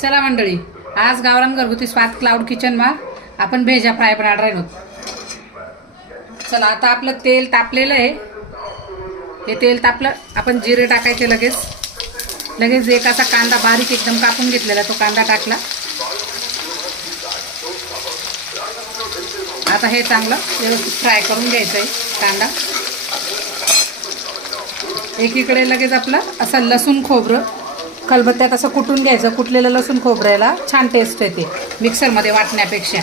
चला मंडळी आज गावरान घरगुती स्वाद क्लाउड किचनमा आपण भेजा फ्राय बनणार राहिलो चला आता आपलं तेल तापलेलं आहे. हे तेल तापलं आपण जिरे टाकायचे लगेच. लगेच एक असा कांदा बारीक एकदम कापून घेतलेला तो कांदा टाकला. आता हे चांगलं व्यवस्थित फ्राय करून घ्यायचं आहे कांदा. एकीकडे लगेच आपलं असं लसूण खोबरं खलबत्त्यात असं कुटून घ्यायचं कुटलेलं लसूण खोबऱ्याला छान टेस्ट येते मिक्सरमध्ये वाटण्यापेक्षा.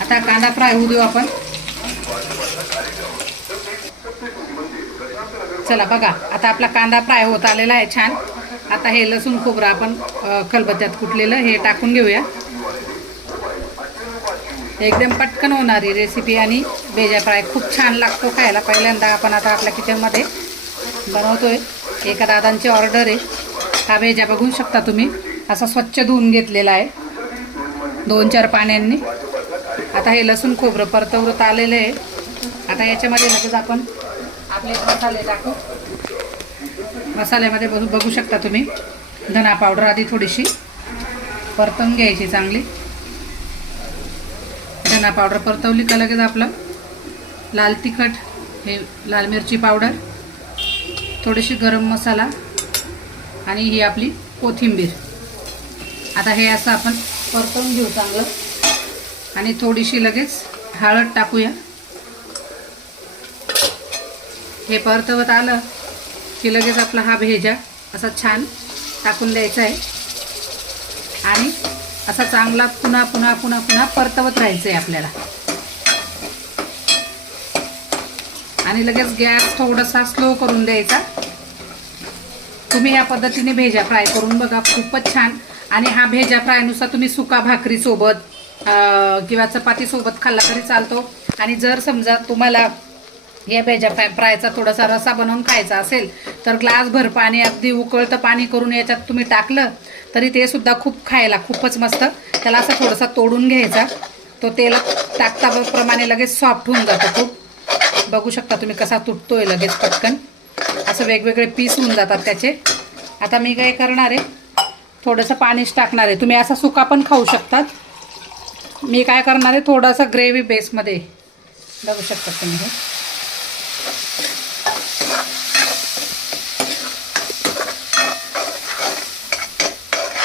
आता कांदा फ्राय होऊ देऊ आपण. चला बघा आता आपला कांदा फ्राय होत आलेला आहे छान. आता हे लसूण खोबरं आपण कलबत्त्यात खलबत्त्यात कुटलेलं हे टाकून घेऊया. एकदम पटकन होणारी रेसिपी आणि भेजा फ्राय खूप छान लागतो खायला. पहिल्यांदा आपण आता आपल्या किचनमध्ये बनवतो आहे एका दादांची ऑर्डर आहे. हा भेजा बघू शकता तुम्ही. असा स्वच्छ धुवून घेतलेला आहे. दोन चार पाण्यांनी. आता हे लसूण खोबरं परतवरत आलेलं आहे. आता याच्यामध्ये लगेच आपण आपले मसाले टाकू. मसाल्यामध्ये बघू बघू शकता तुम्ही. धना पावडर आधी थोडीशी परतवून घ्यायची चांगली. धना पावडर परतवली का लगेच आपलं? लाल तिखट हे लाल मिरची पावडर थोडीशी गरम मसाला आणि ही आपली कोथिंबीर. आता हे असं आपण परतवून घेऊ चांगलं. आणि थोडीशी लगेच हळद टाकूया. हे परतवत आलं की लगेच आपला हा भेजा असा छान टाकून द्यायचा आहे. आणि असा चांगला पुन्हा पुन्हा पुन्हा पुन्हा परतवत राहायचं आहे आपल्याला. आणि लगेच गॅस थोडासा स्लो करून द्यायचा. तुम्ही या पद्धतीने भेजा फ्राय करून बघा खूपच छान. आणि हा भेजा फ्रायनुसार तुम्ही सुका भाकरीसोबत किंवा चपातीसोबत खाल्ला तरी चालतो. आणि जर समजा तुम्हाला या भेजा फ्राय फ्रायचा थोडासा रसा बनवून खायचा असेल तर ग्लासभर पाणी अगदी उकळतं पाणी करून याच्यात तुम्ही टाकलं तरी ते सुद्धा खूप खायला खूपच मस्त. त्याला असं थोडासा तोडून घ्यायचा. तो तेलात टाकता प्रमाणे लगेच सॉफ्ट होऊन जातो खूप. बघू शकता तुम्ही कसा तुटतोय लगेच पटकन. असं वेगवेगळे पीस होऊन जातात त्याचे. आता मी काय करणार आहे? थोडंसं पाणीच टाकणार आहे. तुम्ही असा सुका पण खाऊ शकतात. मी काय करणार आहे? थोडासा ग्रेव्ही बेसमध्ये बघू शकता तुम्ही हे.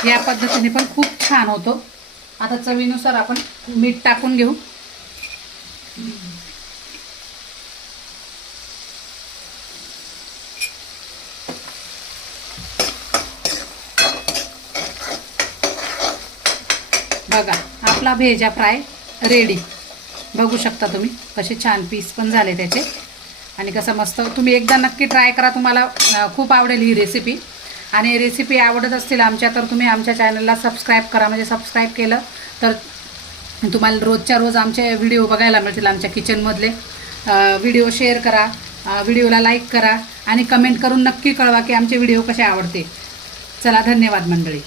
या पद्धतीने पण खूप छान होतो. आता चवीनुसार आपण मीठ टाकून घेऊ. बघा आपला भेजा फ्राय रेडी बघू शकता तुम्ही कसे छान पीस पण झाले त्याचे. आणि कसं मस्त तुम्ही एकदा नक्की ट्राय करा तुम्हाला खूप आवडेल ही रेसिपी आणि रेसिपी आवडत असतील आमच्या तर तुम्ही आमच्या चॅनलला सबस्क्राईब करा. म्हणजे सबस्क्राईब केलं तर तुम्हाला रोजच्या रोज आमचे व्हिडिओ बघायला मिळतील आमच्या किचनमधले व्हिडिओ शेअर करा व्हिडिओला लाईक करा. आणि कमेंट करून नक्की कळवा की आमचे व्हिडिओ कसे आवडते. चला धन्यवाद मंडळी.